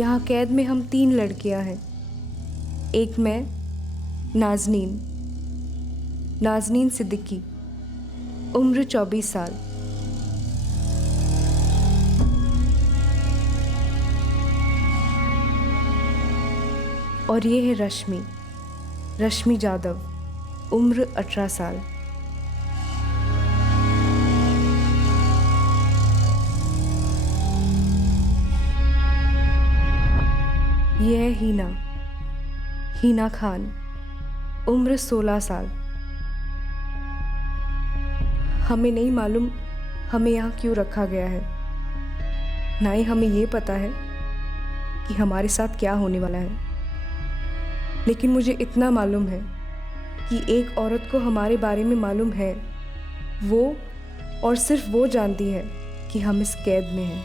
यहाँ कैद में हम 3 लड़कियाँ हैं। एक मैं, नाज़नीन सिद्दीकी, उम्र 24 साल। और ये है रश्मि जाधव, उम्र 18 साल। ये है हीना खान, उम्र 16 साल। हमें नहीं मालूम हमें यहाँ क्यों रखा गया है, ना ही हमें ये पता है कि हमारे साथ क्या होने वाला है। लेकिन मुझे इतना मालूम है कि एक औरत को हमारे बारे में मालूम है, वो और सिर्फ वो जानती है कि हम इस कैद में हैं।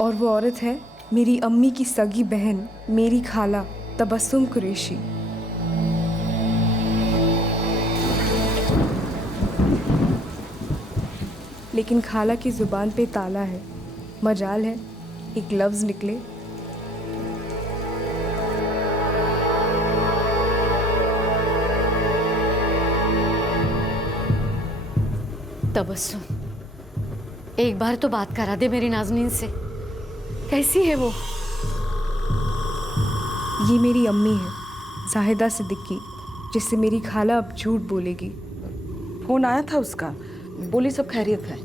और वो औरत है मेरी अम्मी की सगी बहन, मेरी खाला तबस्सुम कुरैशी। लेकिन खाला की ज़ुबान पे ताला है, मजाल है एक लफ्ज़ निकले। तबस्सुम, एक बार तो बात करा दे मेरी नाज़नीन से। कैसी है वो? ये मेरी अम्मी है, जाहिदा सिद्दीकी, जिससे मेरी खाला अब झूठ बोलेगी। फोन आया था उसका, बोली सब खैरियत है।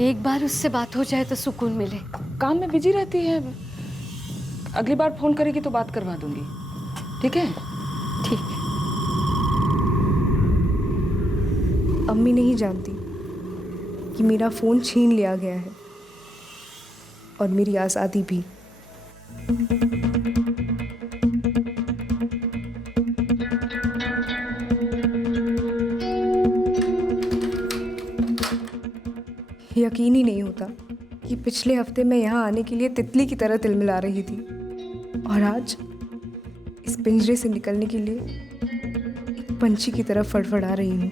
एक बार उससे बात हो जाए तो सुकून मिले। काम में बिजी रहती है, अगली बार फोन करेगी तो बात करवा दूंगी। ठीक है? ठीक। अम्मी नहीं जानती कि मेरा फ़ोन छीन लिया गया है और मेरी आज़ादी भी। यकीन ही नहीं होता कि पिछले हफ्ते मैं यहाँ आने के लिए तितली की तरह तिलमिला रही थी और आज इस पिंजरे से निकलने के लिए एक पंछी की तरह फड़फड़ा रही हूँ।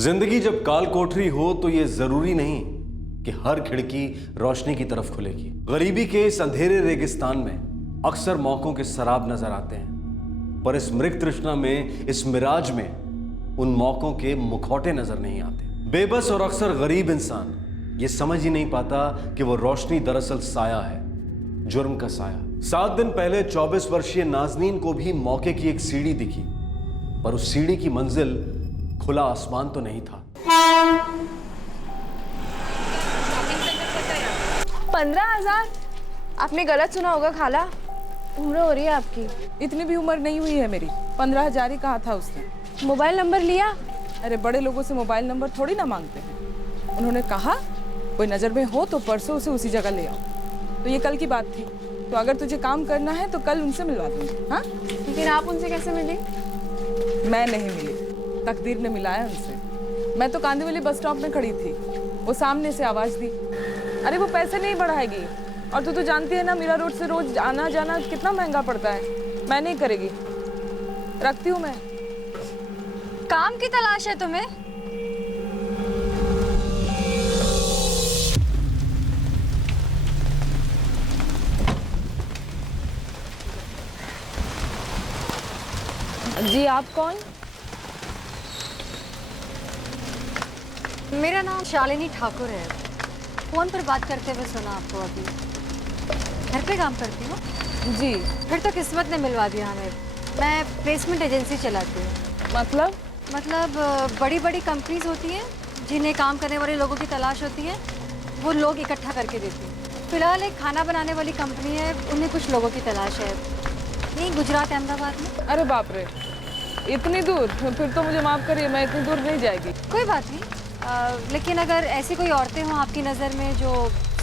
जिंदगी जब काल कोठरी हो तो ये जरूरी नहीं कि हर खिड़की रोशनी की तरफ खुलेगी। गरीबी के इस अंधेरे रेगिस्तान में अक्सर मौकों के सराब नजर आते हैं, पर इस मृग तृष्णा में, इस मिराज में उन मौकों के मुखौटे नजर नहीं आते। बेबस और अक्सर गरीब इंसान ये समझ ही नहीं पाता कि वो रोशनी दरअसल साया है, जुर्म का साया। 7 दिन पहले 24 वर्षीय नाज़नीन को भी मौके की एक सीढ़ी दिखी, पर उस सीढ़ी की मंजिल खुला आसमान तो नहीं था। 15,000? आपने गलत सुना होगा खाला, उम्र हो रही है आपकी। इतनी भी उम्र नहीं हुई है मेरी। 15,000 ही कहा था उसने। मोबाइल नंबर लिया? अरे बड़े लोगों से मोबाइल नंबर थोड़ी ना मांगते हैं। उन्होंने कहा कोई नजर में हो तो परसों उसे उसी जगह ले आओ। तो ये कल की बात थी, तो अगर तुझे काम करना है तो कल उनसे मिलवा दूंगी। हाँ? लेकिन आप उनसे कैसे मिली? मैं नहीं मिली, तकदीर ने मिलाया उनसे। मैं तो कांदीवली बस स्टॉप में खड़ी थी, वो सामने से आवाज दी, अरे वो पैसे नहीं बढ़ाएगी, और तू तो जानती है ना मीरा रोड से रोज आना जाना कितना महंगा पड़ता है। मैं नहीं करेगी, रखती हूँ मैं। काम की तलाश है तुम्हें? जी आप कौन? मेरा नाम शालिनी ठाकुर है। फोन पर बात करते हुए सुना आपको अभी। घर पे काम करती हूँ? जी। फिर तो किस्मत ने मिलवा दिया हमें। मैं प्लेसमेंट एजेंसी चलाती हूँ। मतलब बड़ी बड़ी कंपनीज होती हैं जिन्हें काम करने वाले लोगों की तलाश होती है, वो लोग इकट्ठा करके देती हैं। फिलहाल एक खाना बनाने वाली कंपनी है, उन्हें कुछ लोगों की तलाश है, यहीं गुजरात अहमदाबाद में। अरे बाप रे, इतनी दूर? फिर तो मुझे माफ़ करिए, मैं इतनी दूर नहीं जाएगी। कोई बात नहीं, लेकिन अगर ऐसी कोई औरतें हों आपकी नज़र में जो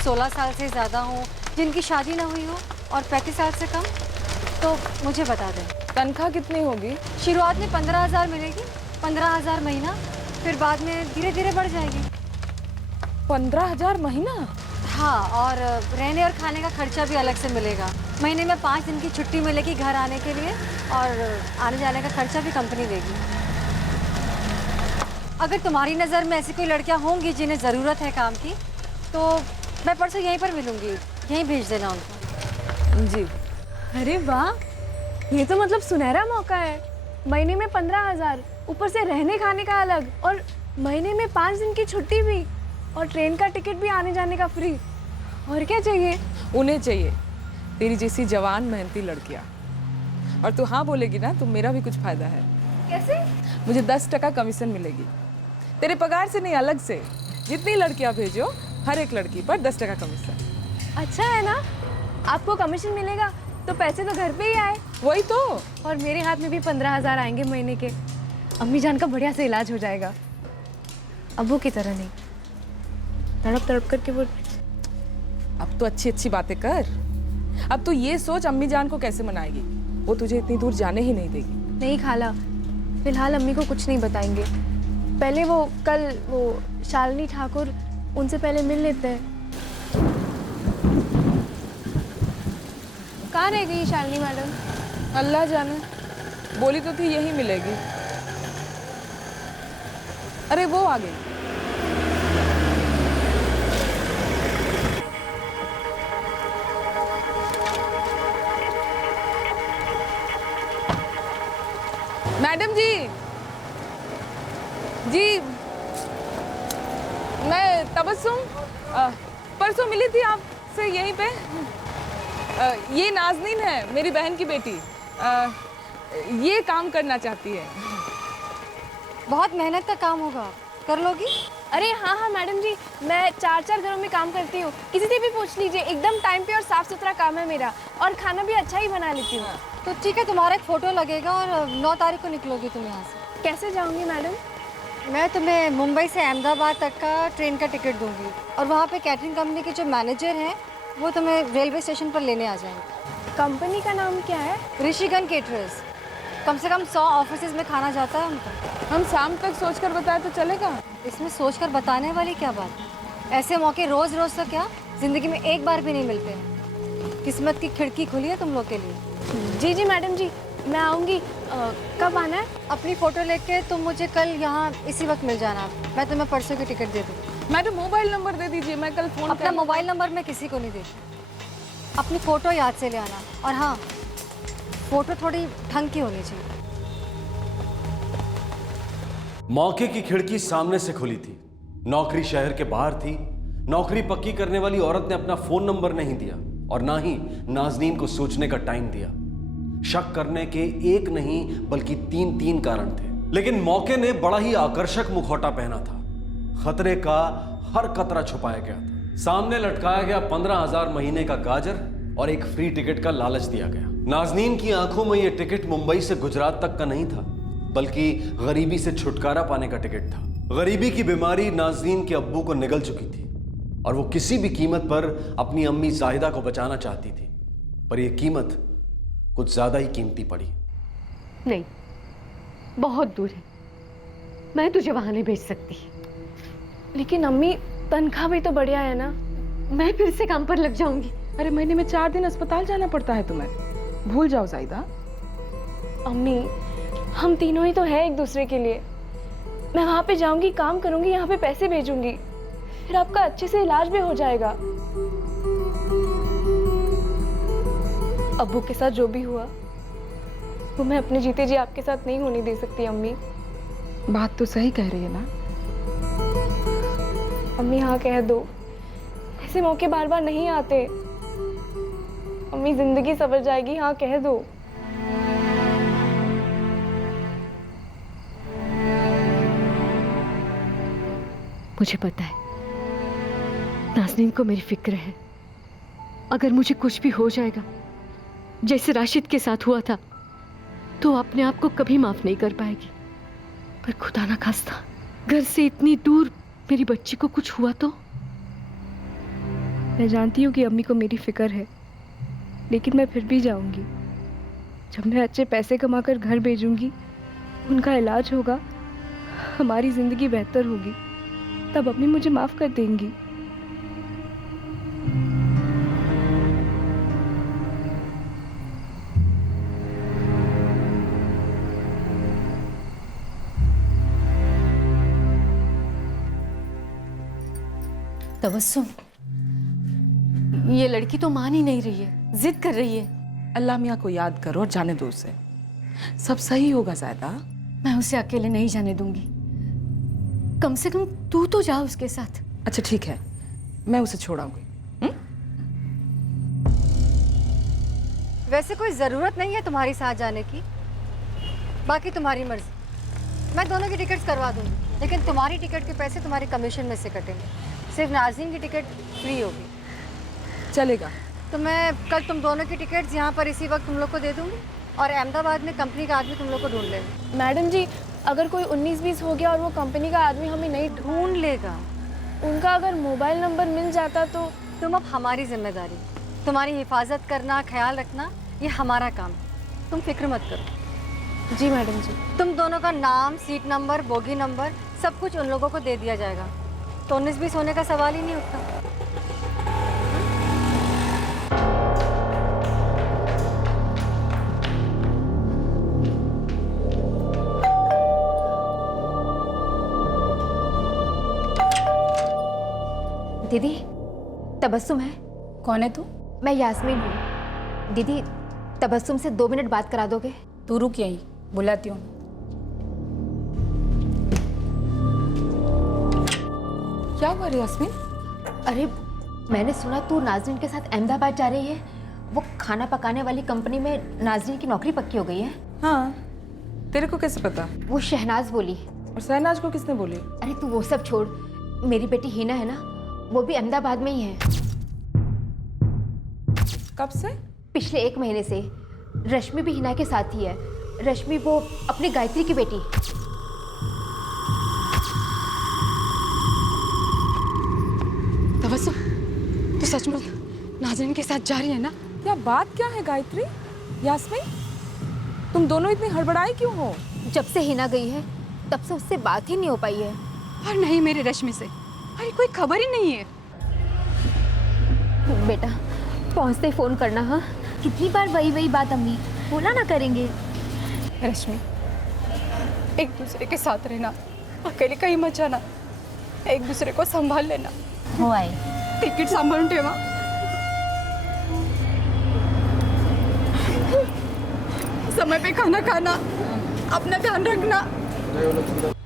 16 साल से ज़्यादा हों, जिनकी शादी ना हुई हो और 35 साल से कम, तो मुझे बता दें। तनख्वाह कितनी होगी? शुरुआत में 15,000 मिलेगी, 15,000 महीना, फिर बाद में धीरे धीरे बढ़ जाएगी। 15,000 महीना? हाँ, और रहने और खाने का खर्चा भी अलग से मिलेगा। महीने में 5 दिन की छुट्टी मिलेगी घर आने के लिए, और आने जाने का खर्चा भी कंपनी देगी। अगर तुम्हारी नज़र में ऐसी कोई लड़कियां होंगी जिन्हें ज़रूरत है काम की, तो मैं परसों यहीं पर मिलूँगी, यहीं भेज देना उनको। जी। अरे वाह, ये तो मतलब सुनहरा मौका है। महीने में 15,000, ऊपर से रहने खाने का अलग, और महीने में 5 दिन की छुट्टी भी, और ट्रेन का टिकट भी आने जाने का फ्री। और क्या चाहिए? उन्हें चाहिए तेरी जैसी जवान मेहनती लड़कियां। और तू हाँ बोलेगी ना तो मेरा भी कुछ फायदा है। कैसे? मुझे 10% कमीशन मिलेगी, तेरे पगार से नहीं, अलग से। जितनी लड़कियां भेजो हर एक लड़की पर 10% कमीशन। अच्छा है ना, आपको कमीशन मिलेगा तो पैसे तो घर पे ही आए। वही तो। और मेरे हाथ में भी 15,000 आएंगे महीने के। अम्मी जान का बढ़िया से इलाज हो जाएगा। अब्बू की तरह नहीं, तड़प तड़प करके वो। अब तो अच्छी अच्छी बातें कर। अब तो ये सोच अम्मी जान को कैसे मनाएगी, वो तुझे इतनी दूर जाने ही नहीं देगी। नहीं खाला, फिलहाल अम्मी को कुछ नहीं बताएंगे। पहले कल वो शालिनी ठाकुर, उनसे पहले मिल लेते हैं। कहाँ रह गई शालिनी मैडम? अल्लाह जाने, बोली तो थी यही मिलेगी। अरे वो आ गई। मैडम जी, जी मैं तबस्सुम परसों मिली थी आपसे यहीं पे। ये नाज़नीन है, मेरी बहन की बेटी। ये काम करना चाहती है। बहुत मेहनत का काम होगा, कर लोगी? अरे हाँ हाँ मैडम जी, मैं 4 घरों में काम करती हूँ। किसी से भी पूछ लीजिए, एकदम टाइम पे और साफ सुथरा काम है मेरा, और खाना भी अच्छा ही बना लेती हूँ। तो ठीक है, तुम्हारा एक फ़ोटो लगेगा और 9 तारीख को निकलोगी तुम यहाँ से। कैसे जाऊँगी मैडम? मैं तुम्हें मुंबई से अहमदाबाद तक का ट्रेन का टिकट दूंगी, और वहाँ पे कैटरिंग कंपनी के जो मैनेजर हैं वो तुम्हें रेलवे स्टेशन पर लेने आ जाएंगे। कंपनी का नाम क्या है? ऋषिगन केटरर्स। कम से कम 100 ऑफिसेज में खाना जाता है उनका। हम शाम तक सोचकर बताए तो चलेगा? इसमें सोचकर बताने वाली क्या बात है? ऐसे मौके रोज़ रोज़ तो क्या, ज़िंदगी में एक बार भी नहीं मिलते। किस्मत की खिड़की खुली है तुम लोग के लिए। जी जी मैडम जी, मैं आऊँगी। कब आना है? अपनी फ़ोटो लेके तुम मुझे कल यहाँ इसी वक्त मिल जाना, मैं तुम्हें परसों की टिकट दे दूँगी। मैडम मोबाइल नंबर दे दीजिए, मैं कल फ़ोन अपना मोबाइल नंबर मैं किसी को नहीं देती। अपनी फ़ोटो याद से ले आना, और हाँ, फ़ोटो थोड़ी ढंग की होनी चाहिए। मौके की खिड़की सामने से खुली थी। नौकरी शहर के बाहर थी। नौकरी पक्की करने वाली औरत ने अपना फोन नंबर नहीं दिया, और ना ही नाज़नीन को सोचने का टाइम दिया। शक करने के एक नहीं बल्कि 3 कारण थे, लेकिन मौके ने बड़ा ही आकर्षक मुखौटा पहना था। खतरे का हर कतरा छुपाया गया था। सामने लटकाया गया 15,000 महीने का गाजर और एक फ्री टिकट का लालच दिया गया। नाज़नीन की आंखों में यह टिकट मुंबई से गुजरात तक का नहीं था, बल्कि गरीबी से छुटकारा पाने का टिकट था। गरीबी की बीमारी नाज़नीन के अब्बू को निगल चुकी थी, और वो किसी भी कीमत पर अपनी अम्मी जाहिदा को बचाना चाहती थी। पर यह कीमत कुछ ज्यादा ही कीमती पड़ी। नहीं, बहुत दूर है, मैं तुझे वहां नहीं भेज सकती। लेकिन अम्मी, तनख्वाह भी तो बढ़िया है ना। मैं फिर से काम पर लग जाऊंगी। अरे महीने में 4 दिन अस्पताल जाना पड़ता है तुम्हें, भूल जाओ जाहिदा। अम्मी, हम तीनों ही तो हैं एक दूसरे के लिए। मैं वहाँ पे जाऊंगी, काम करूंगी, यहाँ पे पैसे भेजूंगी, फिर आपका अच्छे से इलाज भी हो जाएगा। अब्बू के साथ जो भी हुआ वो मैं अपने जीते जी आपके साथ नहीं होने दे सकती अम्मी। बात तो सही कह रही है ना। अम्मी हाँ कह दो, ऐसे मौके बार बार नहीं आते। अम्मी, जिंदगी सवर जाएगी, हाँ कह दो। मुझे पता है नाज़नीन को मेरी फिक्र है। अगर मुझे कुछ भी हो जाएगा जैसे राशिद के साथ हुआ था, तो अपने आप को कभी माफ नहीं कर पाएगी। पर खुदा ना खास्ता घर से इतनी दूर मेरी बच्ची को कुछ हुआ तो? मैं जानती हूँ कि अम्मी को मेरी फिक्र है, लेकिन मैं फिर भी जाऊंगी। जब मैं अच्छे पैसे कमाकर घर भेजूंगी, उनका इलाज होगा, हमारी जिंदगी बेहतर होगी, तब अम्मी मुझे माफ कर देंगी। तबस्सुम, ये लड़की तो मान ही नहीं रही है, जिद कर रही है। अल्लाह मियाँ को याद करो और जाने दो उसे, सब सही होगा ज़ायदा। मैं उसे अकेले नहीं जाने दूंगी। कम से कम तू तो जा उसके साथ। अच्छा ठीक है, मैं उसे छोड़ाऊंगी। वैसे कोई ज़रूरत नहीं है तुम्हारी साथ जाने की, बाकी तुम्हारी मर्जी। मैं दोनों की टिकट्स करवा दूंगी, लेकिन तुम्हारी टिकट के पैसे तुम्हारे कमीशन में से कटेंगे। सिर्फ नाज़रीन की टिकट फ्री होगी। चलेगा। तो मैं कल तुम दोनों की टिकट्स यहाँ पर इसी वक्त तुम लोग को दे दूंगी, और अहमदाबाद में कंपनी का आदमी तुम लोग को ढूंढ लेगा। मैडम जी, अगर कोई 19-20 हो गया और वो कंपनी का आदमी हमें नहीं ढूंढ लेगा। उनका अगर मोबाइल नंबर मिल जाता तो। तुम अब हमारी जिम्मेदारी, तुम्हारी हिफाजत करना, ख्याल रखना, ये हमारा काम है। तुम फिक्र मत करो। जी मैडम जी। तुम दोनों का नाम, सीट नंबर, बोगी नंबर सब कुछ उन लोगों को दे दिया जाएगा, तो 19-20 होने का सवाल ही नहीं उठता। दीदी, तबस्सुम है? कौन है तू? मैं यास्मीन हूँ। दीदी, तबस्सुम से 2 मिनट बात करा दोगे? तू रुक यहीं, बुलाती हूँ। क्या हुआ रे यास्मीन? अरे, मैंने सुना तू नाज़रीन के साथ अहमदाबाद जा रही है। वो खाना पकाने वाली कंपनी में नाज़रीन की नौकरी पक्की हो गई है। हाँ, तेरे को कैसे पता? वो शहनाज बोली। और शहनाज को किसने बोली? अरे तू वो सब छोड़, मेरी बेटी हिना है ना, वो भी अहमदाबाद में ही है। कब से? पिछले 1 महीने से। रश्मि भी हिना के साथ ही है। रश्मि वो अपनी गायत्री की बेटी। तबस्सुम, तू सच में नाज़रीन के साथ जा रही है ना? क्या बात क्या है गायत्री? यास्मीन, तुम दोनों इतनी हड़बड़ाई क्यों हो? जब से हिना गई है तब से उससे बात ही नहीं हो पाई है। और नहीं मेरे रश्मि से, अरे कोई खबर ही नहीं है। बेटा, पहुंचते ही फोन करना। हाँ, कितनी बार वही बात अम्मी, बोला ना करेंगे। रश्मि, एक दूसरे के साथ रहना, अकेले कहीं मत जाना, एक दूसरे को संभाल लेना। हो आई। तिकीट सांभाळून ठेवा। समय पे खाना खाना, अपना ध्यान रखना।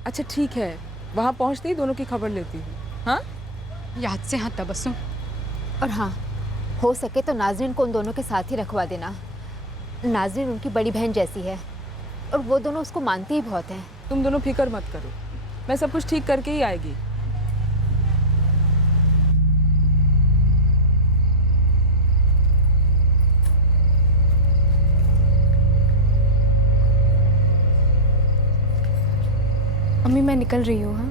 अच्छा ठीक है, वहाँ पहुँचते ही दोनों की खबर लेती हूँ। हाँ, याद से हाँ तबस्सुम। और हाँ, हो सके तो नाज़रीन को उन दोनों के साथ ही रखवा देना। नाज़रीन उनकी बड़ी बहन जैसी है और वो दोनों उसको मानती ही बहुत हैं। तुम दोनों फिक्र मत करो, मैं सब कुछ ठीक करके ही आएगी। अम्मी, मैं निकल रही हूँ। हाँ,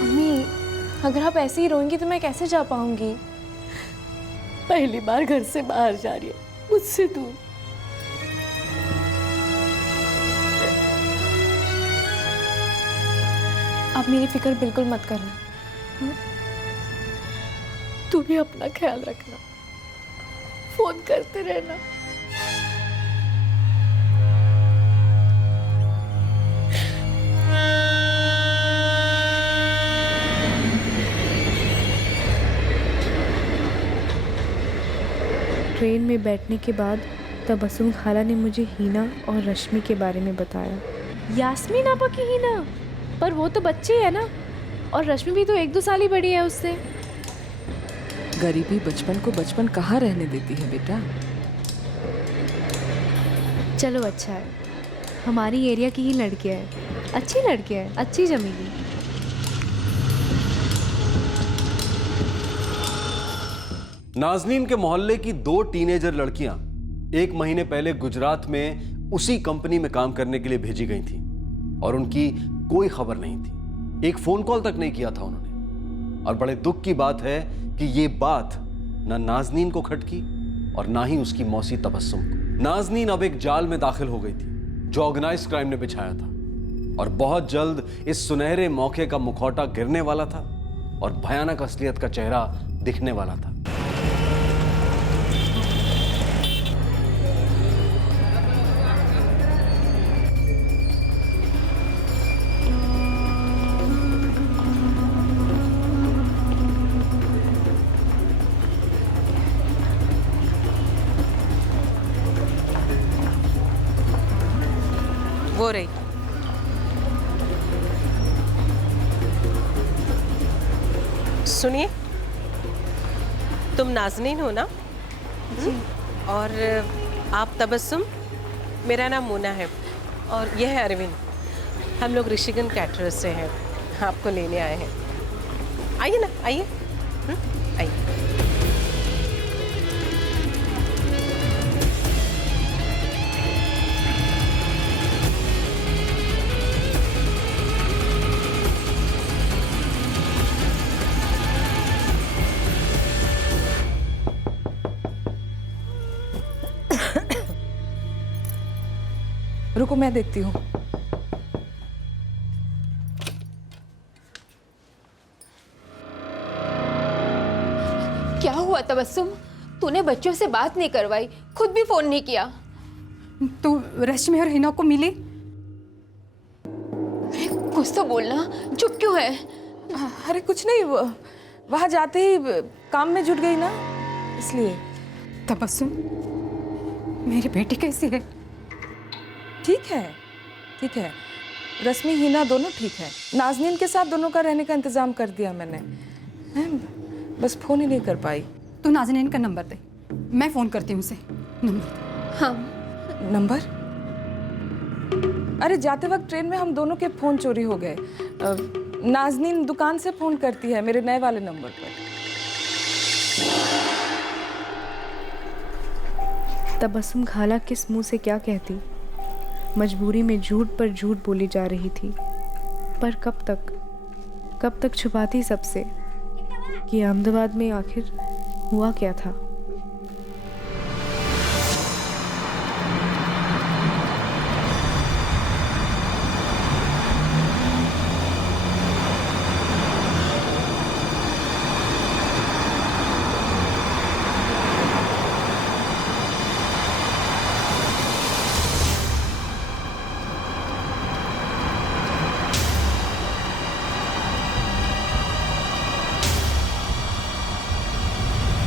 अम्मी, अगर आप ऐसे ही रोएंगी तो मैं कैसे जा पाऊंगी? पहली बार घर से बाहर जा रही है मुझसे दूर। आप मेरी फिक्र बिल्कुल मत करना। तू भी अपना ख्याल रखना, फोन करते रहना। ट्रेन में बैठने के बाद तबस्सुम खाला ने मुझे हीना और रश्मि के बारे में बताया। यास्मीन आपा की हिना? पर वो तो बच्ची है ना, और रश्मि भी तो 1-2 साल ही बड़ी है उससे। गरीबी बचपन को बचपन कहाँ रहने देती है बेटा। चलो अच्छा है, हमारी एरिया की ही लड़कियाँ हैं, अच्छी लड़कियाँ हैं, अच्छी जमेगी। नाज़नीन के मोहल्ले की 2 टीनेजर लड़कियां 1 महीने पहले गुजरात में उसी कंपनी में काम करने के लिए भेजी गई थीं और उनकी कोई खबर नहीं थी, एक फोन कॉल तक नहीं किया था उन्होंने। और बड़े दुख की बात है कि ये बात ना नाज़नीन को खटकी और ना ही उसकी मौसी तबस्सुम को। नाज़नीन अब एक जाल में दाखिल हो गई थी जो ऑर्गेनाइज्ड क्राइम ने बिछाया था, और बहुत जल्द इस सुनहरे मौके का मुखौटा गिरने वाला था और भयानक असलियत का चेहरा दिखने वाला था। सुनिए, तुम नाज़नीन हो ना? जी। और आप तबस्सुम? मेरा नाम मोना है और यह है अरविंद। हम लोग ऋषिगंज कैटरर्स से हैं, आपको लेने आए हैं। आइए ना, आइए। आइए। रुको, मैं देखती हूँ। क्या हुआ तबस्सुम? तूने बच्चों से बात नहीं करवाई, खुद भी फोन नहीं किया। तू रश्मि और हिना को मिली? कुछ तो बोलना, चुप क्यों है? अरे कुछ नहीं, वहाँ जाते ही काम में जुट गई ना, इसलिए। तबस्सुम, मेरी बेटी कैसी है? ठीक है, ठीक है। रश्मि हिना दोनों ठीक है। नाज़नीन के साथ दोनों का रहने का इंतजाम कर दिया मैंने। बस फोन ही नहीं कर पाई। तू नाज़नीन का नंबर दे, मैं फ़ोन करती हूँ उसे। नंबर दे। हाँ। नंबर? अरे जाते वक्त ट्रेन में हम दोनों के फ़ोन चोरी हो गए। नाज़नीन दुकान से फ़ोन करती है मेरे नए वाले नंबर पर। तबस्सुम खाला किस मुंह से क्या कहती। मजबूरी में झूठ पर झूठ बोली जा रही थी, पर कब तक छुपाती सबसे कि अहमदाबाद में आखिर हुआ क्या था।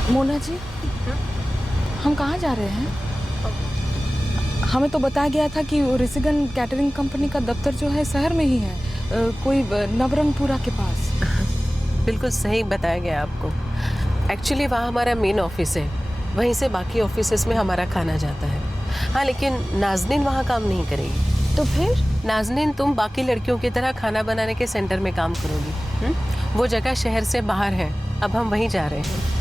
मोना जी, हम कहाँ जा रहे हैं? हमें तो बताया गया था कि ऋषिगंज कैटरिंग कंपनी का दफ्तर जो है शहर में ही है, कोई नवरंगपुरा के पास। बिल्कुल सही बताया गया आपको। एक्चुअली वहाँ हमारा मेन ऑफिस है, वहीं से बाकी ऑफिसेस में हमारा खाना जाता है। हाँ, लेकिन नाज़नीन वहाँ काम नहीं करेगी। तो फिर? नाज़नीन, तुम बाकी लड़कियों की तरह खाना बनाने के सेंटर में काम करोगी। वो जगह शहर से बाहर है, अब हम वहीं जा रहे हैं।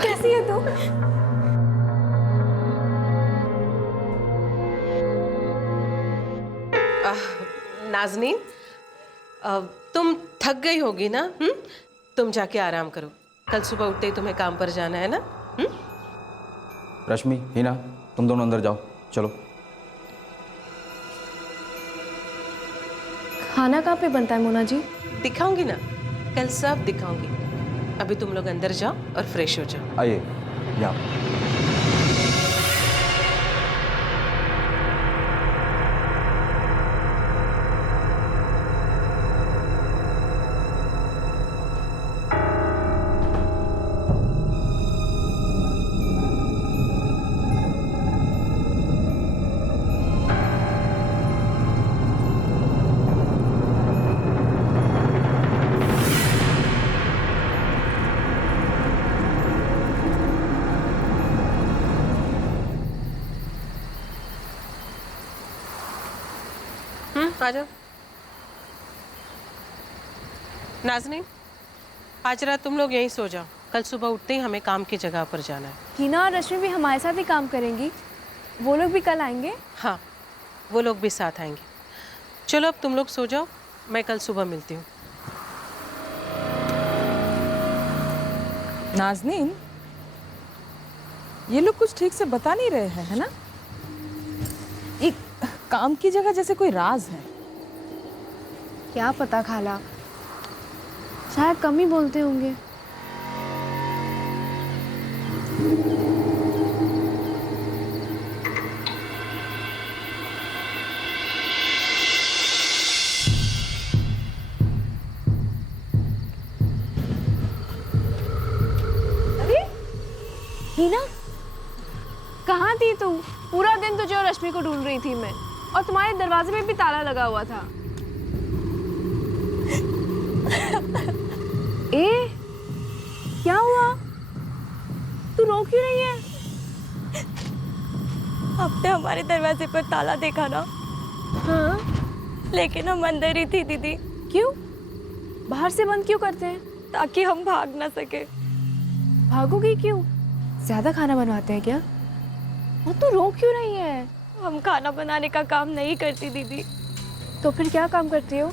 कैसी है तू? नाज़नीन, तुम थक गई होगी ना? तुम जाके आराम करो, कल सुबह उठते ही तुम्हें काम पर जाना है ना? रश्मि, हिना, तुम दोनों अंदर जाओ, चलो। खाना कहाँ पे बनता है मोना जी? दिखाऊंगी ना, कल सब दिखाऊंगी। अभी तुम लोग अंदर जाओ और फ्रेश हो जाओ। आइए, यहाँ। आ जाओ। नाज़नीन, आज रात तुम लोग यहीं सो जाओ, कल सुबह उठते ही हमें काम की जगह पर जाना है। हिना और रश्मि भी हमारे साथ ही काम करेंगी? वो लोग भी कल आएंगे? हाँ, वो लोग भी साथ आएंगे। चलो अब तुम लोग सो जाओ, मैं कल सुबह मिलती हूँ। नाजनीन, ये लोग कुछ ठीक से बता नहीं रहे हैं, है ना? एक काम की जगह जैसे कोई राज है। क्या पता खाला, शायद कम ही बोलते होंगे। हीना, कहाँ थी तू? पूरा दिन तुझे और रश्मि को ढूंढ रही थी मैं, और तुम्हारे दरवाजे में भी ताला लगा हुआ था। ए, क्या हुआ? तू रो क्यों रही है? आपने हमारे दरवाजे पर ताला देखा ना? हाँ, लेकिन हम अंदर ही थी दीदी। क्यों? बाहर से बंद क्यों करते हैं? ताकि हम भाग ना सके। भागोगी क्यों? ज्यादा खाना बनवाते हैं क्या? और तू रो क्यों रही है? हम खाना बनाने का काम नहीं करती दीदी। तो फिर क्या काम करती हो?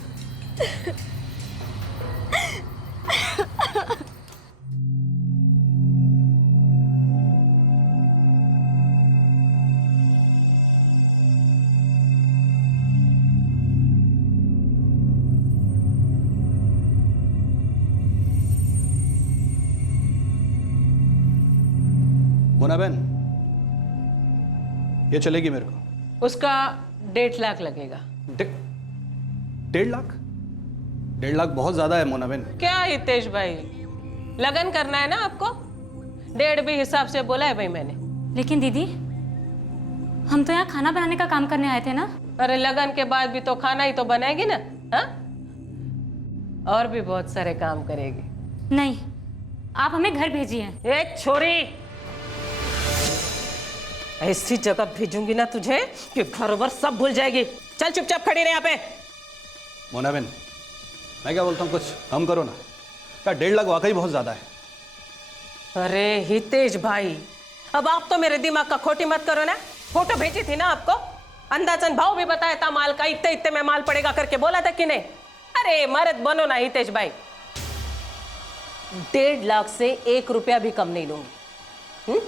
मोना बहन, ये चलेगी मेरे को। उसका 1.5 लाख लगेगा। 1.5 लाख? 1.5 लाख बहुत ज्यादा है मोना बहन। क्या हितेश भाई, लगन करना है ना आपको? 1.5 भी हिसाब से बोला है भाई मैंने। लेकिन दीदी, हम तो यहाँ खाना बनाने का काम करने आए थे ना? अरे लगन के बाद भी तो खाना ही तो बनाएगी ना, हाँ? और भी बहुत सारे काम करेगी। नहीं, आप हमें घर भेजिए। एक छोरी, ऐसी जगह भेजूंगी ना तुझे कि घर भर सब भूल जाएगी। चल चुपचाप खड़ी रहे यहाँ पे। मोना बहन, मैं क्या बोलता हूँ, कुछ कम करो ना। क्या 1.5 लाख वाकई बहुत ज्यादा है। अरे हितेश भाई, अब आप तो मेरे दिमाग का खोटी मत करो ना। फोटो भेजी थी ना आपको, अंदाजन भाव भी बताया था माल का, इतने इतने में माल पड़ेगा करके बोला था कि नहीं? अरे मर्द बनो ना हितेश भाई। 1.5 लाख से 1 रुपया भी कम नहीं लूंगी।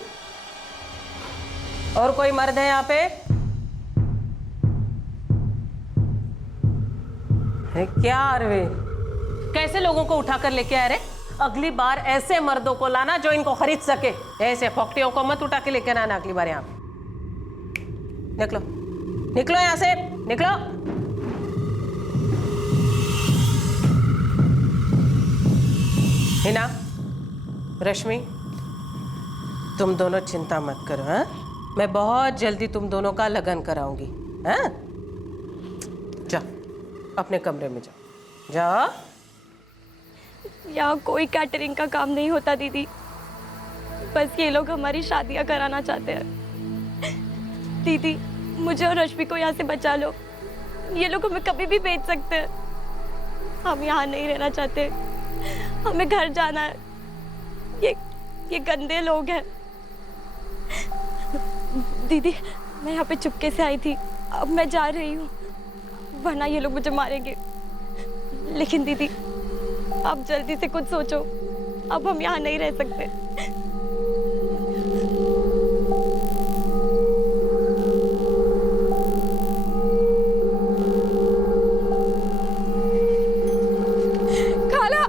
और कोई मर्द है यहाँ पे? है क्या अरविंद, कैसे लोगों को उठा कर लेके आ रहे? अगली बार ऐसे मर्दों को लाना जो इनको खरीद सके। ऐसे फोकटियों को मत उठा के लेके आना अगली बार यहाँ पे। निकलो निकलो यहाँ से, निकलो। हिना, रश्मि, तुम दोनों चिंता मत करो, हाँ? मैं बहुत जल्दी तुम दोनों का लगन कराऊंगी, हाँ? जा अपने कमरे में जाओ, जाओ। यहाँ कोई कैटरिंग का काम नहीं होता दीदी, बस ये लोग हमारी शादियाँ कराना चाहते हैं। दीदी, मुझे और रश्मि को यहाँ से बचा लो। ये लोग हमें कभी भी बेच सकते हैं। हम यहाँ नहीं रहना चाहते, हमें घर जाना है। ये गंदे लोग हैं। दीदी, मैं यहाँ पे चुपके से आई थी, अब मैं जा रही हूँ, वरना ये लोग मुझे मारेंगे। लेकिन दीदी, आप जल्दी से कुछ सोचो, अब हम यहाँ नहीं रह सकते। खाला,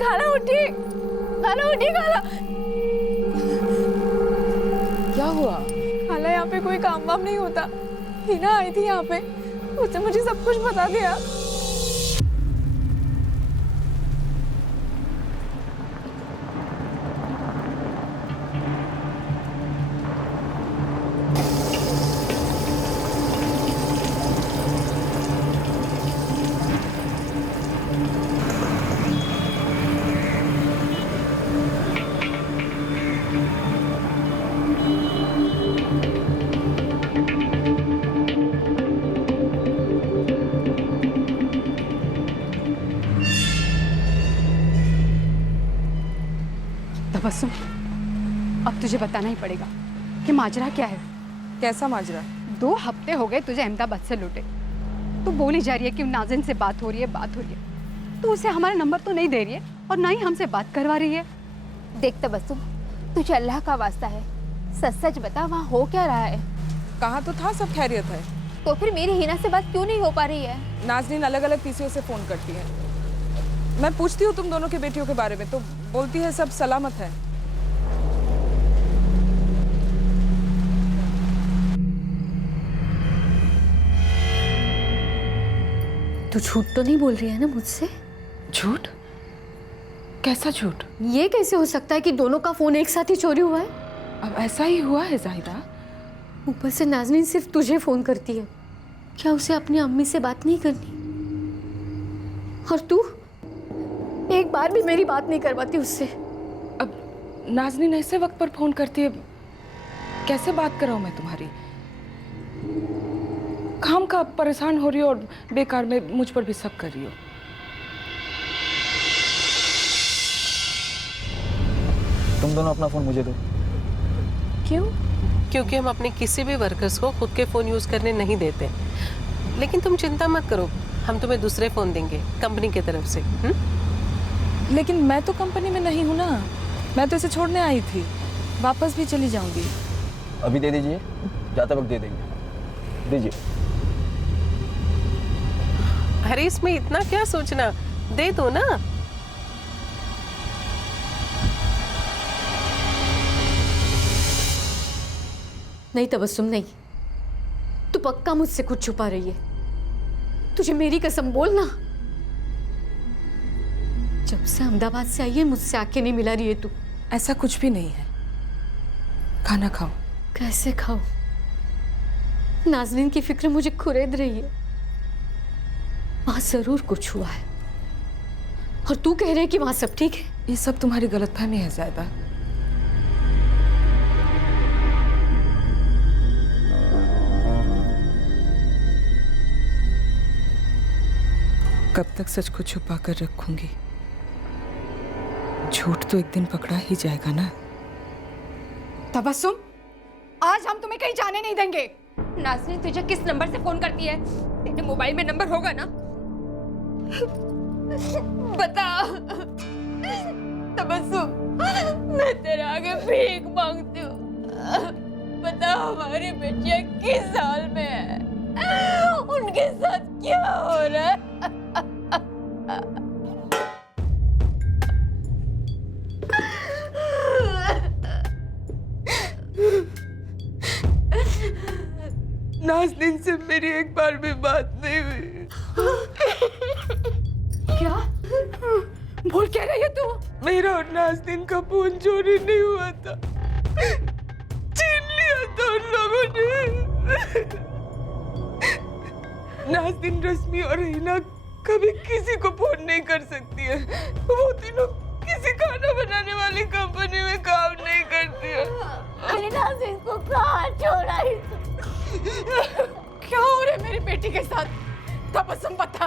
खाला उठी, खाला उठी, खाला। क्या हुआ? खाला, यहाँ पे कोई काम वाम नहीं होता। हिना आई थी यहाँ पे, उसने मुझे सब कुछ बता दिया। तबस्सुम, अब तुझे बताना ही पड़ेगा कि माजरा क्या है। कैसा माजरा? 2 हफ्ते हो गए तुझे अहमदाबाद से लौटे। तू बोली जा रही है कि नाज़िन से बात हो रही है, बात हो रही है। तू उसे हमारा नंबर तो नहीं दे रही है और ना ही हमसे बात करवा रही है। देख तबस्सुम, तुझे अल्लाह का वास्ता है, सच सच बता वहाँ हो क्या रहा है? कहा तो था सब खैरियत है। तो फिर मेरी हिना से बात क्यों नहीं हो पा रही है? नाजनीन अलग अलग तीसरों से फ़ोन करती है। मैं पूछती हूँ तुम दोनों के बेटियों के बारे में तो बोलती है सब सलामत है। तू झूठ तो नहीं बोल रही है ना मुझसे? झूठ? कैसा झूठ? ये कैसे हो सकता है कि दोनों का फोन एक साथ ही चोरी हुआ है? अब ऐसा ही हुआ है जाहिदा। ऊपर से नाज़नीन सिर्फ तुझे फोन करती है, क्या उसे अपनी अम्मी से बात नहीं करनी? और तू एक बार भी मेरी बात नहीं करवाती उससे। अब नाजनीन ऐसे वक्त पर फोन करती है, कैसे बात कराऊं मैं तुम्हारी? काम का परेशान हो रही हो और बेकार में मुझ पर भी सब कर रही हो। तुम दोनों अपना फ़ोन मुझे दो। क्यों? क्योंकि हम अपने किसी भी वर्कर्स को खुद के फ़ोन यूज़ करने नहीं देते। लेकिन तुम चिंता मत करो, हम तुम्हें दूसरे फ़ोन देंगे कंपनी की तरफ से। लेकिन मैं तो कंपनी में नहीं हूँ ना, मैं तो इसे छोड़ने आई थी, वापस भी चली जाऊंगी। अभी दे दीजिए, जाते वक्त दे देंगे। दीजिए। अरे इसमें इतना क्या सोचना, दे दो ना। नहीं तबस्सुम नहीं, तू पक्का मुझसे कुछ छुपा रही है। तुझे मेरी कसम बोलना, जब से अहमदाबाद से आई है मुझसे आके नहीं मिला रही है तू। ऐसा कुछ भी नहीं है, खाना खाओ। कैसे खाओ? नाज़नीन की फिक्र मुझे खुरेद रही है। वहां जरूर कुछ हुआ है और तू कह रहे है कि वहां सब ठीक है। ये सब तुम्हारी गलतफहमी है जायदा। कब तक सच को छुपा कर रखूंगी? झूठ तो एक दिन पकड़ा ही जाएगा ना। तबस्सुम, आज हम तुम्हें कहीं जाने नहीं देंगे। नाज़नीन तुझे किस नंबर से फोन करती है? तेरे मोबाइल में नंबर होगा ना? बता तबस्सुम, मैं तेरे आगे भीख मांगती हूँ। बता हमारे बच्चे किस हाल में है, उनके साथ क्या हो रहा है? नाज़नीन से मेरी एक बार भी बात नहीं हुई। क्या बोल क्या रही है तू? मेरा और नाज़नीन का फोन चोरी नहीं हुआ था, छीन लिया था उन लोगों ने। नाज़नीन, रश्मि और हिना कभी किसी को फोन नहीं कर सकती है। वो तीनों किसी खाना बनाने वाली कंपनी में काम नहीं करती है। अरे नाज़नीन को कहाँ छोड़ा है? क्या हो रहा है मेरी बेटी के साथ? तबस्सुम बता।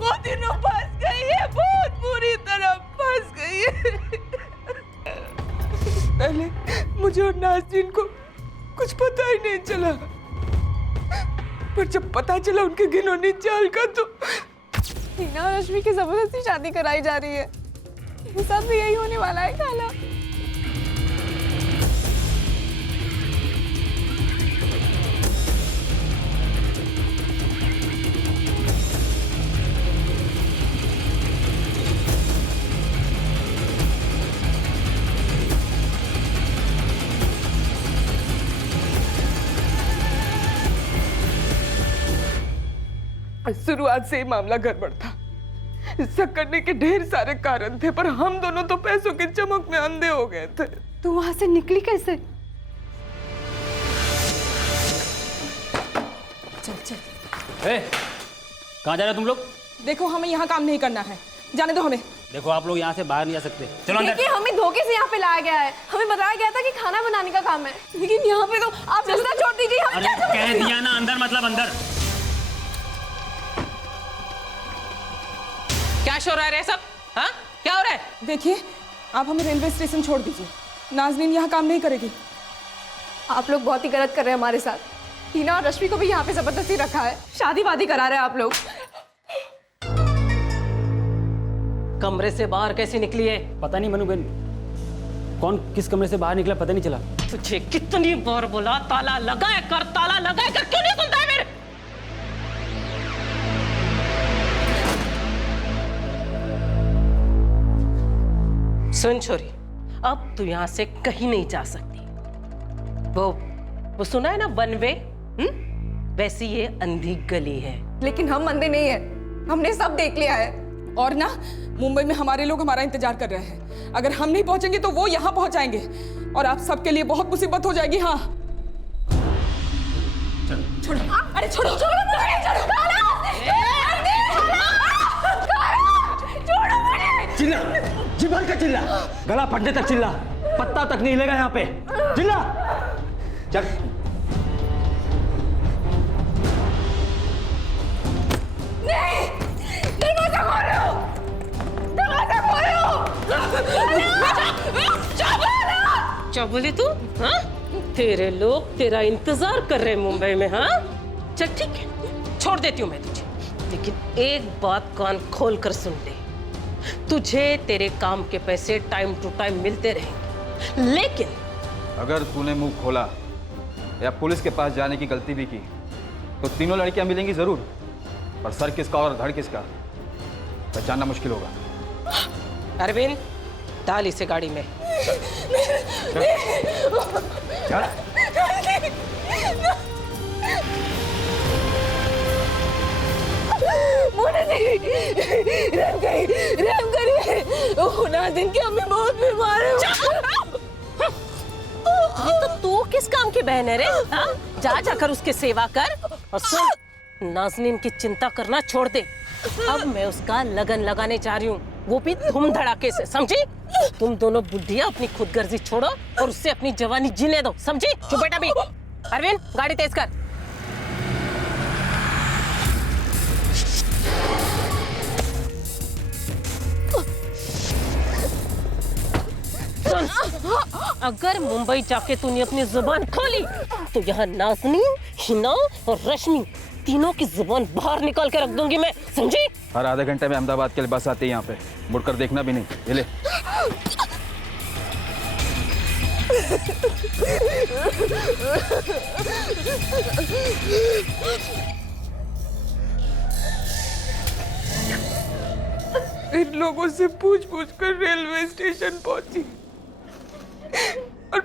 वो तीनों फंस गई है, बहुत बुरी तरह फंस गई है। पहले मुझे और नाज़नीन को कुछ पता ही नहीं चला, पर जब पता चला उनके घिनौनी चाल का तो हिना और रश्मि की जबरदस्ती शादी कराई जा रही है। मेरे साथ भी यही होने वाला है खाला। शुरुआत से ही मामला गड़बड़ था। इससे करने के ढेर सारे कारण थे, पर हम दोनों तो पैसों की चमक में अंधे हो गए थे। तू वहां से निकली कैसे? चल चल। कहाँ जा रहे हो तुम लोग? देखो हमें यहाँ काम नहीं करना है, जाने दो हमें। देखो आप लोग यहाँ से बाहर नहीं जा सकते, चलो अंदर। देखिए हमें धोखे से यहाँ पे लाया गया है। हमें बताया गया था कि खाना बनाने का काम है, लेकिन यहाँ पे तो आप रास्ता छोड़ दीजिए। हम अरे कह दिया ना अंदर मतलब अंदर। क्या शोर आ रहा है सब? हाँ, क्या हो रहा है? देखिए आप हमें रेलवे स्टेशन छोड़ दीजिए, नाज़नीन यहाँ काम नहीं करेगी। आप लोग बहुत ही गलत कर रहे हैं हमारे साथ। हिना और रश्मि को भी यहाँ पे जबरदस्ती रखा है, शादी वादी करा रहे हैं आप लोग। कमरे से बाहर कैसे निकली है? पता नहीं मनु बहन, कौन किस कमरे से बाहर निकला पता नहीं चला। तुझे कितनी बार बोला ताला लगाए कर, ताला लगाए कर, क्यों नहीं सुनता है मेरे? सुन छोरी, अब तू यहाँ से कहीं नहीं जा सकती। वो सुना है ना, वन वे? वैसी ये अंधी गली है। लेकिन हम अंधे नहीं है, हमने सब देख लिया है। और ना, मुंबई में हमारे लोग हमारा इंतजार कर रहे हैं। अगर हम नहीं पहुंचेंगे तो वो यहाँ पहुंचाएंगे और आप सबके लिए बहुत मुसीबत हो जाएगी। हाँ छोड़ो, अरे छोड़ो, चिल्ला, जी भर के चिल्ला, गला फटने तक चिल्ला, पत्ता तक नहीं हिलेगा यहाँ पे, चिल्ला। चल। नहीं, दरवाजा खोलो, दरवाजा खोलो। क्या बोली तू? हाँ? तेरे लोग तेरा इंतजार कर रहे हैं मुंबई में। हाँ चल ठीक है, छोड़ देती हूँ मैं तुझे, लेकिन एक बात कान खोल कर सुन ले। तुझे तेरे काम के पैसे टाइम टू टाइम मिलते रहेंगे, लेकिन अगर तूने मुंह खोला या पुलिस के पास जाने की गलती भी की तो तीनों लड़कियां मिलेंगी जरूर, पर सर किसका और धड़ किसका पहचानना मुश्किल होगा। अरविंद, डाल इसे गाड़ी में। चल। रहम करिए, नाज़िन की अम्मी बहुत बीमार है। ये तो तू किस काम की बहन है रे? हाँ? जा जाकर उसकी सेवा कर और सुन, नाज़नीन की चिंता करना छोड़ दे। अब मैं उसका लगन लगाने जा रही हूँ, वो भी धूम धड़ाके से, समझी? तुम दोनों बुढ़िया अपनी खुदगर्जी छोड़ो और उससे अपनी जवानी जीने दो, समझी? चुप बेटा भी। अरविंद, गाड़ी तेज कर। सुन, अगर मुंबई जाके तूने अपनी जुबान खोली तो यहाँ नाज़नीन, हिना और रश्मि तीनों की जुबान बाहर निकाल के रख दूंगी मैं, समझी? हर आधे घंटे में अहमदाबाद के लिए बस आती है यहाँ पे, मुड़कर देखना भी नहीं। ये ले। इन लोगों से पूछ कर रेलवे स्टेशन पहुंची और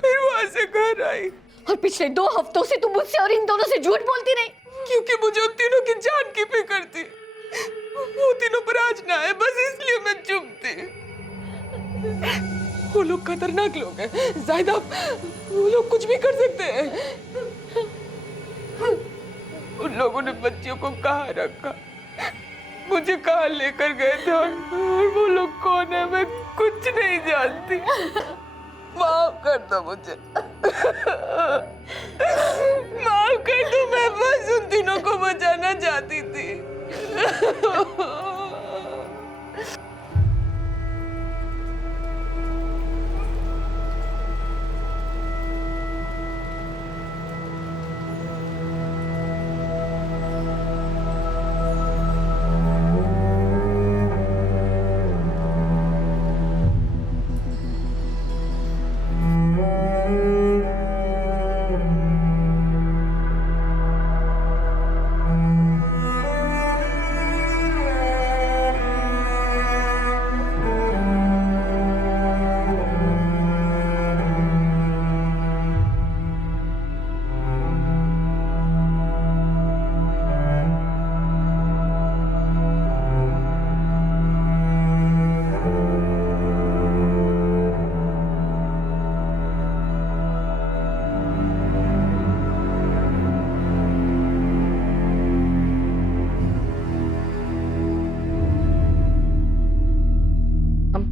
फिर वहां से घर आई। और पिछले 2 हफ्तों से तुम मुझसे और इन दोनों से झूठ बोलती रही, क्योंकि मुझे उन तीनों की जान की फिक्र थी। वो तीनों पर आज ना आए, बस इसलिए मैं चुप थी। वो लोग खतरनाक लोग हैं जाहिदा, वो लोग कुछ भी कर सकते हैं। उन लोगों ने बच्चियों को कहाँ रखा, मुझे कहाँ लेकर गए थे और वो लोग कौन है मैं कुछ नहीं जानती। माफ कर दो मुझे, माफ कर दो, मैं बस उन तीनों को बचाना चाहती थी।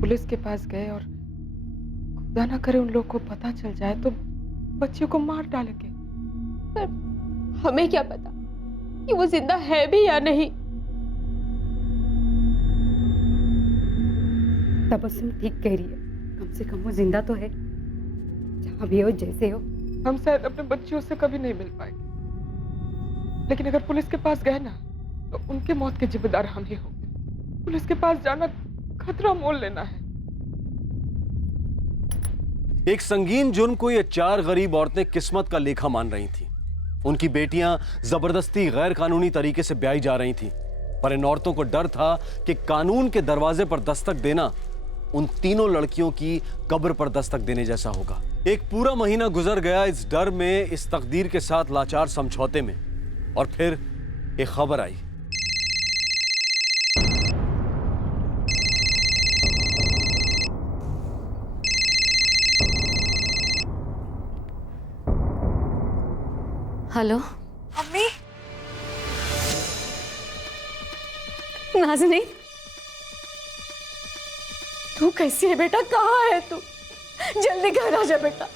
पुलिस के पास गए और खुदा ना करे उन लोग को पता चल जाए तो बच्चियों को मार डालेंगे। पर हमें क्या पता कि वो जिंदा है भी या नहीं। तबस्सुम ठीक कह रही है, कम से कम वो जिंदा तो है, जहाँ भी हो जैसे हो। हम शायद अपने बच्चियों से कभी नहीं मिल पाएंगे, लेकिन अगर पुलिस के पास गए ना तो उनके मौत के जिम्मेदार हम ही होंगे। पुलिस के पास जाना खतरा मोल लेना है। एक संगीन जुर्म को ये 4 गरीब औरतें किस्मत का लेखा मान रही थीं। उनकी बेटियां जबरदस्ती गैर कानूनी तरीके से ब्याही जा रही थीं, पर इन औरतों को डर था कि कानून के दरवाजे पर दस्तक देना उन तीनों लड़कियों की कब्र पर दस्तक देने जैसा होगा। एक पूरा महीना गुजर गया इस डर में, इस तकदीर के साथ लाचार समझौते में, और फिर एक खबर आई। हेलो अम्मी। नाज़नीन, तू कैसी है बेटा? कहाँ है तू? जल्दी घर आ जा बेटा।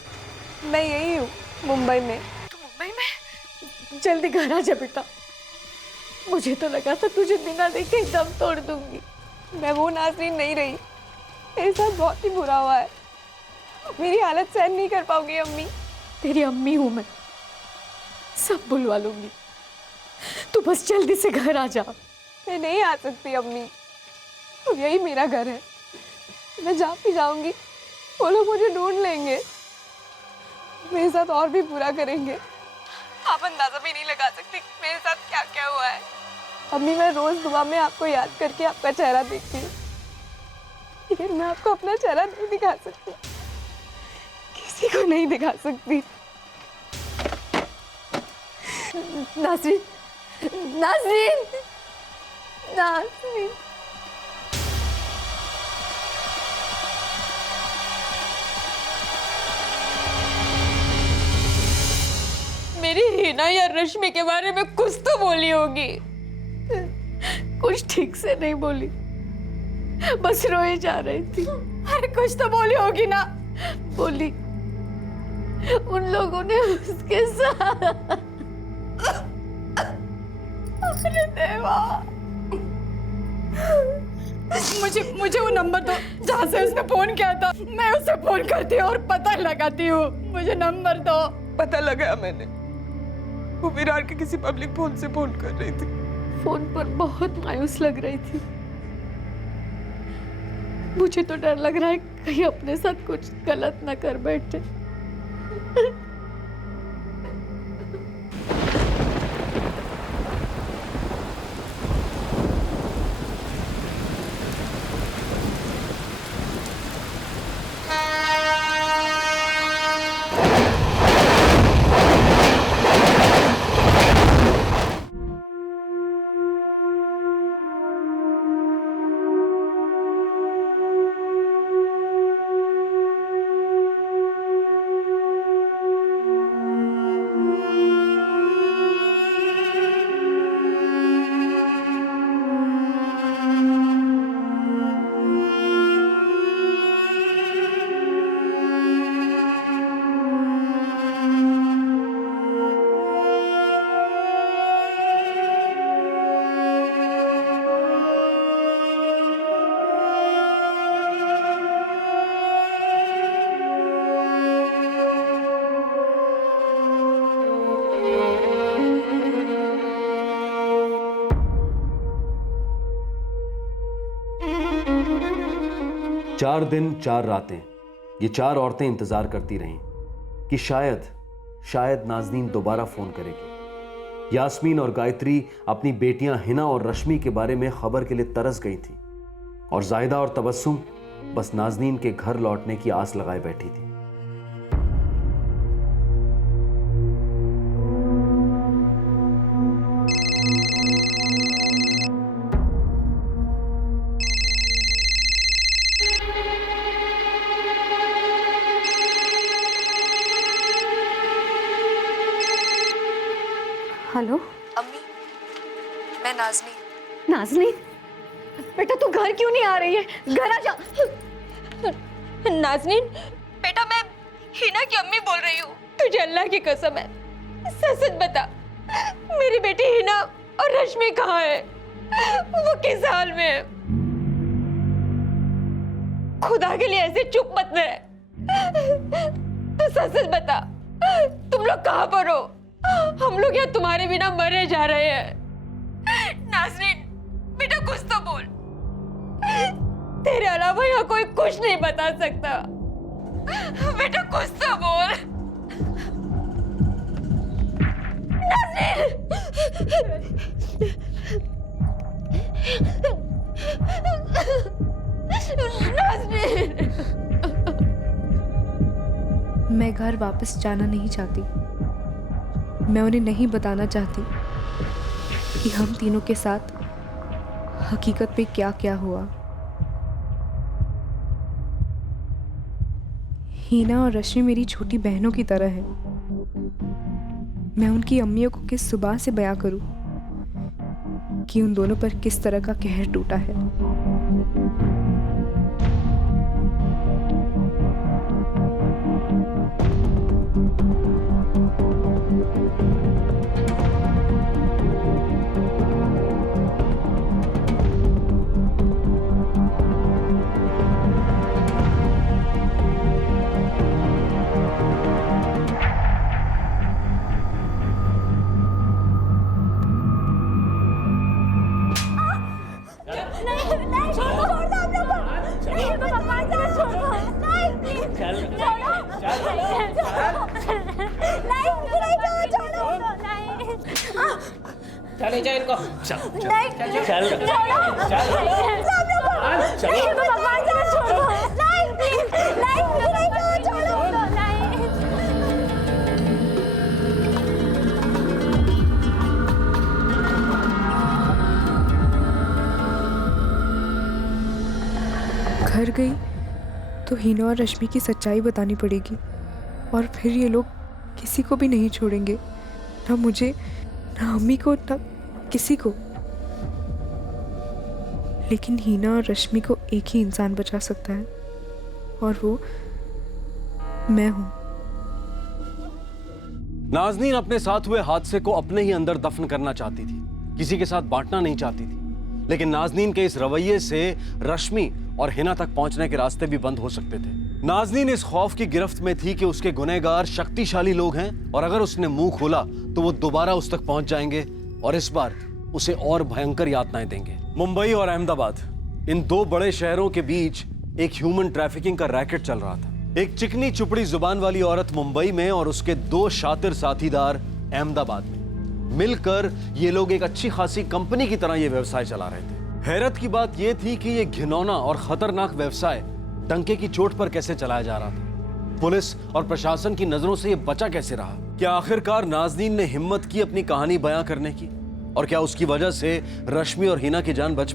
मैं यही हूँ, मुंबई में। तू मुंबई में? जल्दी घर आ जा बेटा। मुझे तो लगा था तुझे बिना देखे ही दम तोड़ दूंगी। मैं वो नाज़नीन नहीं रही। मेरे साथ बहुत ही बुरा हुआ है। मेरी हालत सहन नहीं कर पाऊंगी अम्मी। तेरी अम्मी हूँ मैं, सब बुलवा लूंगी। तू बस जल्दी से घर आ जा। मैं नहीं आ सकती अम्मी, यही मेरा घर है। मैं जहाँ भी जाऊंगी वो लोग मुझे ढूंढ लेंगे, मेरे साथ और भी बुरा करेंगे। आप अंदाजा भी नहीं लगा सकती मेरे साथ क्या क्या हुआ है। अम्मी, मैं रोज दुआ में आपको याद करके आपका चेहरा देखती हूँ, लेकिन मैं आपको अपना चेहरा नहीं दिखा सकती, किसी को नहीं दिखा सकती। नाज़रीन, नाज़रीन, नाज़रीन। मेरी हिना या रश्मि के बारे में कुछ तो बोली होगी। कुछ ठीक से नहीं बोली, बस रोए जा रही थी। अरे कुछ तो बोली होगी ना। बोली उन लोगों ने उसके साथ। अरे देवा, मुझे वो नंबर दो जहाँ से उसने फोन किया था। मैं उसे फोन करती हूँ और पता लगाती हूँ। मुझे नंबर दो। पता लगाया मैंने, वो विरार के किसी पब्लिक फोन से फोन कर रही थी। फोन पर बहुत मायूस लग रही थी। मुझे तो डर लग रहा है कहीं अपने साथ कुछ गलत ना कर बैठे। चार दिन 4 रातें ये 4 औरतें इंतजार करती रहीं कि शायद नाज़नीन दोबारा फोन करेगी। यास्मीन और गायत्री अपनी बेटियां हिना और रश्मि के बारे में खबर के लिए तरस गई थी, और जायदा और तबस्सुम बस नाज़नीन के घर लौटने की आस लगाए बैठी थी। हेलो अम्मी, मैं नाज़नीन। नाज़नीन, बेटा तू घर क्यों नहीं आ रही है? घर आ जा। नाज़नीन, बेटा मैं हिना की अम्मी बोल रही हूँ। तुझे अल्लाह की कसम है, सच सच बता, मेरी बेटी हिना और रश्मि कहाँ है? वो किस हाल में है? खुदा के लिए ऐसे चुप मत रह। तू सच सच बता, तुम लोग कहाँ पर हो? हम लोग यहाँ तुम्हारे बिना मरे जा रहे हैं। नाज़रीन, बेटा कुछ तो बोल। तेरे अलावा यहाँ कोई कुछ नहीं बता सकता। बेटा कुछ तो बोल। मैं घर वापस जाना नहीं चाहती। मैं उन्हें नहीं बताना चाहती कि हम तीनों के साथ हकीकत में क्या क्या हुआ। हीना और रश्मि मेरी छोटी बहनों की तरह है। मैं उनकी अम्मियों को किस जुबान से बयां करूं कि उन दोनों पर किस तरह का कहर टूटा है। चले जाओ इनको। घर गई तो हीना और रश्मि की सच्चाई बतानी पड़ेगी और फिर ये लोग किसी को भी नहीं छोड़ेंगे, ना मुझे, ना अम्मी को, ना किसी को। लेकिन हीना और रश्मि को एक ही इंसान बचा सकता है और वो मैं हूं। नाज़नीन अपने साथ हुए हादसे को अपने ही अंदर दफन करना चाहती थी, किसी के साथ बांटना नहीं चाहती थी। लेकिन नाज़नीन के इस रवैये से रश्मि और हिना तक पहुंचने के रास्ते भी बंद हो सकते थे। नाज़नीन इस खौफ की गिरफ्त में थी कि उसके गुनहगार शक्तिशाली लोग हैं और अगर उसने मुंह खोला तो वो दोबारा उस तक पहुंच जाएंगे और इस बार उसे और भयंकर यातनाएं देंगे। मुंबई और अहमदाबाद, इन दो बड़े शहरों के बीच एक ह्यूमन ट्रैफिकिंग का रैकेट चल रहा था। एक चिकनी चुपड़ी जुबान वाली औरत मुंबई में और उसके दो शातिर साथीदार अहमदाबाद में मिलकर ये लोग एक अच्छी खासी कंपनी की तरह ये व्यवसाय चला रहे थे। हैरत की बात यह थी कि ये घिनौना और खतरनाक व्यवसाय डंके की चोट पर कैसे चलाया जा रहा था। पुलिस और प्रशासन की नजरों से यह बचा कैसे रहा? क्या आखिरकार नाज़नीन ने हिम्मत की अपनी कहानी बयां करने की? और क्या उसकी वजह से रश्मि और हिना की जान बच